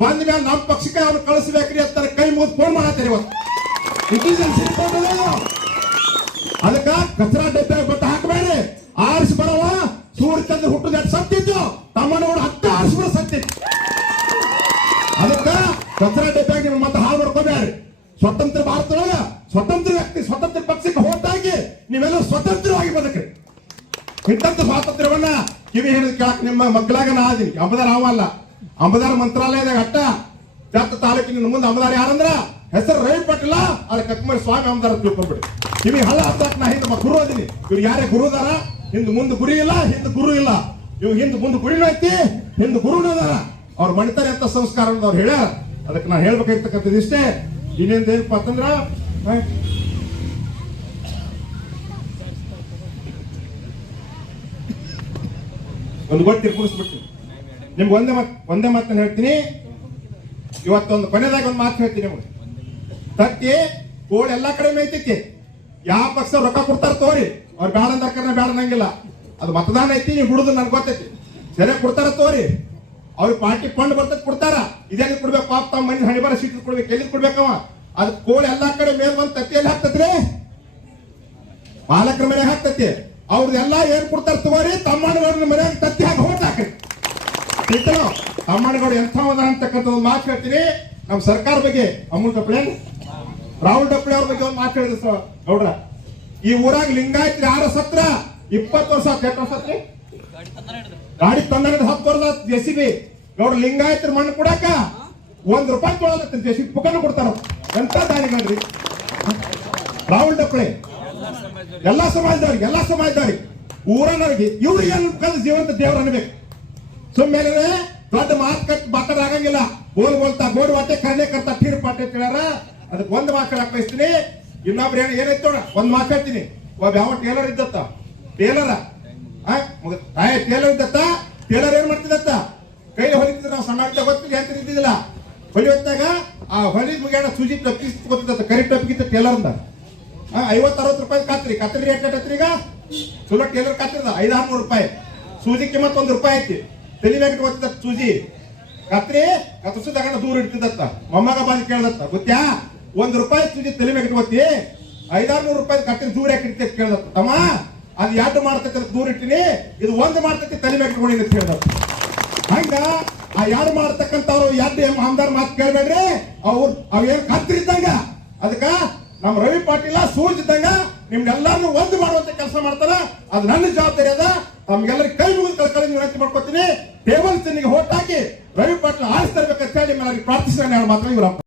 ಬಂದ ಮೇಲೆ ನಮ್ಮ ಪಕ್ಷಕ್ಕೆ ಅವ್ರು ಕಳಿಸ್ಬೇಕ್ರಿ ಅಂತ ಕೈ ಮುಗಿದು ಫೋನ್ ಮಾಡತ್ತೀರಿ ಇವತ್ತು. ಅದಕ್ಕ ಕಚರಾ ಡಬ್ಬೆ ಬಟ್ಟ ಹಾಕಬೇಡಿ. ಆರಿಸಿ ಬರವ ಸೂರ್ಯ ಚಂದ್ರ ಹುಟ್ಟದ ಸತ್ತಿದ್ದು ತಮ್ಮನವರು 10 ಆರಿಸ್ಬಿಡ ಸತ್ತಿತ್ತು. ಅದಕ್ಕ ಕಚರಾ ಡಬ್ಬೆಗೆ ನಿಮ್ಮ ಮತ್ತೆ ಹಾಳು ಮಾಡ್ಕೋಬೇಡ್ರಿ. ಸ್ವತಂತ್ರ ಭಾರತದೊಳಗ ಸ್ವತಂತ್ರ ವ್ಯಕ್ತಿ ಸ್ವತಂತ್ರ ಪಕ್ಷಕ್ಕೆ ಹೋದಾಗಿ ನೀವೆಲ್ಲ ಸ್ವತಂತ್ರವಾಗಿ ಬದುಕ್ರಿ. ಇಂಥದ್ದು ಸ್ವಾತಂತ್ರ್ಯವನ್ನ ಕಿವಿ ಹಿಡಿದು ಕೇಳಕ್ ನಿಮ್ಮ ಮಕ್ಕಳಾಗ ನಾ ಅದೀನಿ. ಅಂಬದಾರ ಅವಲ್ಲ, ಅಂಬದಾರ ಮಂತ್ರಾಲಯದಾಗ ಅಟ್ಟ ಜತ್ತ ತಾಲೂಕಿನ ಮುಂದೆ ಅಂಬದಾರ ಯಾರಂದ್ರ ಹೆಸರು ರವಿ ಪಾಟೀಲ, ಅದ್ರ ಕಕ್ಮರಿ ಸ್ವಾಮಿ ಅಂಬದಾರ ತಿಳ್ಕೊಂಡ್ಬಿಡಿ. ಕಿವಿ ಹಳ್ಳ ಹತ್ತಾಕ್ ನಾ ಹಿಂದೆ ಗುರು ಅದೀನಿ. ಇವ್ರು ಯಾರೇ ಗುರು ಅದಾರ? ಹಿಂದ್ ಮುಂದೆ ಗುರಿ ಇಲ್ಲ, ಹಿಂದ್ ಗುರು ಇಲ್ಲ. ಇವ್ ಹಿಂದ್ ಮುಂದೆ ಗುರಿನೂ ಐತಿ, ಹಿಂದ್ ಗುರುನೂ ಅದಾರ. ಅವ್ರು ಮಣಿತಾರೆ ಅಂತ ಸಂಸ್ಕಾರ ಅವ್ರು ಹೇಳ್ಯಾರ. ಅದಕ್ಕೆ ನಾನು ಹೇಳ್ಬೇಕಾಗಿರ್ತಕ್ಕಂಥದ್ದು ಇಷ್ಟೇ. ಇನ್ನೇನ್ ಏನಪ್ಪ ಅಂತಂದ್ರ ಒಂದು ಗೊತ್ತಿ ಕೂರಿಸ್ಬಿಡ್ತೀನಿ ನಿಮ್ಗೆ. ಒಂದೇ ಮಾತನ್ನ ಹೇಳ್ತೀನಿ. ಇವತ್ತೊಂದು ಕೊನೆದಾಗ ಒಂದು ಮಾತು ಹೇಳ್ತೀನಿ ನಿಮ್ಗೆ. ತತ್ತಿ ಕೋಳಿ ಎಲ್ಲಾ ಕಡೆ ಮೇಯ್ತೈತಿ. ಯಾವ ಪಕ್ಷ ರೊಕ್ಕ ಕೊಡ್ತಾರ ತೋರಿ, ಅವ್ರು ಬೇಡ ಅಂದಕ್ಕನ ಬೇಡ ಅನ್ನಂಗಿಲ್ಲ. ಅದು ಮತದಾನ ಐತಿ, ನೀವು ಬಿಡುದು ನನ್ಗೆ ಗೊತ್ತೈತಿ. ಸರಿ ಕೊಡ್ತಾರ ತೋರಿ, ಅವ್ರಿಗೆ ಪಾರ್ಟಿ ಫಂಡ್ ಬರ್ತೈತಿ ಕೊಡ್ತಾರ. ಇದೇ ಕೊಡ್ಬೇಕು ಪಾಪ, ತಮ್ಮ ಮನೆ ಹಣಿಬಾರ ಸೀಟ್ ಕೊಡ್ಬೇಕು. ಎಲ್ಲಿ ಕೊಡ್ಬೇಕವ? ಅದ್ ಕೋಳಿ ಎಲ್ಲಾ ಕಡೆ ಮೇಲ್ ಬಂದ್ ತತ್ತಿಯಲ್ಲಿ ಹಾಕ್ತತ್ರಿ, ಪಾಲಕರ ಮನೆಗೆ ಹಾಕ್ತತಿ. ಅವ್ರದೆಲ್ಲ ಏನ್ ಕೊಡ್ತಾರ ತಗೋರಿ, ತಮ್ಮಣ್ಣಗೌಡನ ಮನೆಯಾಗ ತತ್ತಿ ಹಾಕಿ ಹೋಟ್ ಹಾಕ್ರಿ. ತಮ್ಮಣ್ಣಗೌಡ ಎಂಥವದ ಅಂತಕ್ಕಂಥ ಒಂದು ಮಾತು ಹೇಳ್ತೀನಿ. ನಮ್ಮ ಸರ್ಕಾರ ಬಗ್ಗೆ ಅಮೂಲ್ ಡಪ್ಪಳೆ, ರಾಹುಲ್ ಡಪ್ಪಳೆ ಅವ್ರ ಬಗ್ಗೆ ಒಂದು ಮಾತು ಹೇಳಿದ್ರು ಗೌಡ್ರ. ಈ ಊರಾಗ ಲಿಂಗಾಯತ್ರಿ 6 ಸತ್ರ 20 ವರ್ಷ ಆಯ್ತು. ಎಷ್ಟು ವರ್ಷ ಆತ್ರಿ? ಗಾಡಿ ತಂದ 10 ವರ್ಷ ಜೆಸಿಬಿ ಗೌಡ್ರ. ಲಿಂಗಾಯತ್ರಿ ಮಣ್ಣು ಕೊಡಾಕ ₹1 ಕೊಡಲ್ಲ, ಜೆಸಿಬಿ ಪುಕ್ಕನ ಕೊಡ್ತಾರ. ಎಂತ ದಾನಿಗಳ್ರಿ ರಾಹುಲ್ ಡಪ್ಪಳೆ. ಎಲ್ಲಾ ಸಮಾಜದವ್ರಿಗೆ ಊರನವ್ರಿಗೆ ಇವ್ರಿಗೆ ಜೀವಂತ ದೇವ್ರ ಅನ್ಬೇಕು. ಸುಮ್ಮನೆ ದೊಡ್ಡ ಮಾತಾಡ ಆಗಂಗಿಲ್ಲ. ಬೋಲ್ತಾ ಬೋರ್ಡ್ ವಾಟೆ ಕರ್ನೆ ಕರ್ತಾ ಠೀರ್ ಪಾಟೆ ಕೇಳಾರ. ಅದಕ್ಕೆ ಒಂದು ಮಾತಾಡಕ್ ಬಯಸ್ತೀನಿ. ಇನ್ನೊಬ್ರು ಏನೈತ್ ನೋಡ, ಒಂದ್ ಮಾತಾಡ್ತೀನಿ. ಒಬ್ಬ ಯಾವ ಟೇಲರ್ ಇದ್ದತ್ತ, ಟೇಲರ್ ಇದ್ದತ್ತ. ಟೇಲರ್ ಏನ್ ಮಾಡ್ತಿದತ್ತ, ಕೈ ಹೊಲಿತಿದ್ರ. ನಾವು ಸಣ್ಣ ಗೊತ್ತಿಲ್ಲ ಅಂತ ಇದ್ದಿದ್ದಿಲ್ಲ. ಹೊಲಿ ಹೊತ್ತಾಗ ಆ ಹೊಲಿ ಮುಗಿಯಾಣ ಸೂಜಿ ಟಪ್ಪಿ ಗೊತ್ತಿದ್ದ, ಕರಿ ಟಪ್ಪಿಗಿತ್ತ ಟೇಲರ್ ಅಂದ. 50-60 ರೂಪಾಯಿ ಕತ್ರಿ ರೇಟ್ ಐತ್ರಿ. ಈಗ ಚಲೋ ಟೇಲರ್ ಕತ್ತಿದ ₹500-600. ಸೂಜಿ ಕಿಮ್ಮತ್ ₹1 ಐತಿ. ತಲಿಮ್ಯಾಗ ಗೊತ್ತಿದ್ದ ಸೂಜಿ ಕತ್ರಿ ಕತ್ತರಿಸಿದಾಗ ದೂರ ಇಡ್ತಿದತ್ತ. ಮೊಮ್ಮಗ ಬಂದು ಕೇಳ್ದತ್ತ, ಗೊತ್ತ್ಯಾ ₹1 ಸೂಜಿ ತಲಿಮ್ಯಾಗ ಇಟ್ಕೊತಿ, ₹500-600 ಕತ್ರಿ ದೂರ ಯಾಕೆ ಇಡ್ತೈತಿ ಕೇಳ್ದತ್ತ. ತಮ್ಮ ಅದು 2 ಮಾಡ್ತೈತಿ ದೂರ ಇಟ್ಟಿನಿ, ಇದು 1 ಮಾಡ್ತೈತಿ ತಲಿಮ್ಯಾಗ ಇಟ್ಕೊಂಡಿ ಅಂತ ಕೇಳ್ದತ್ತ. ಹಂಗ ಆ 2 ಮಾಡ್ತಕ್ಕಂಥವ್ರು 2 ಆಮದಾರ ಮಾತು ಕೇಳ್ಬೇಡ್ರಿ. ಅವೇನ್ ಕತ್ರಿ ಇದ್ದಂಗ. ಅದಕ್ಕ ನಮ್ಮ ರವಿ ಪಾಟೀಲ ಸೂರ್ಯ ಇದ್ದಂಗ ನಿಮ್ಗೆಲ್ಲಾರು ಒಂದು ಮಾಡುವಂತ ಕೆಲಸ ಮಾಡ್ತಾರ. ಅದು ನನ್ನ ಜವಾಬ್ದಾರಿ ಅದ. ತಮ್ಗೆಲ್ಲರಿಗೆ ಕೈ ಮುಗಿದು ಕಳ್ಕೊಳ್ಳಿ ವಿನಂತಿ ಮಾಡ್ಕೊತೀನಿ. ಟೇಬಲ್ ಚೆನ್ನಿಗೆ ಹೋಟ್ ಹಾಕಿ ರವಿ ಪಾಟೀಲ ಆರಿಸ್ತಿರ್ಬೇಕಂತ ಹೇಳಿ ಪ್ರಾರ್ಥಿಸಿದ ಮಾತ್ರ ಇವರಪ್ಪ.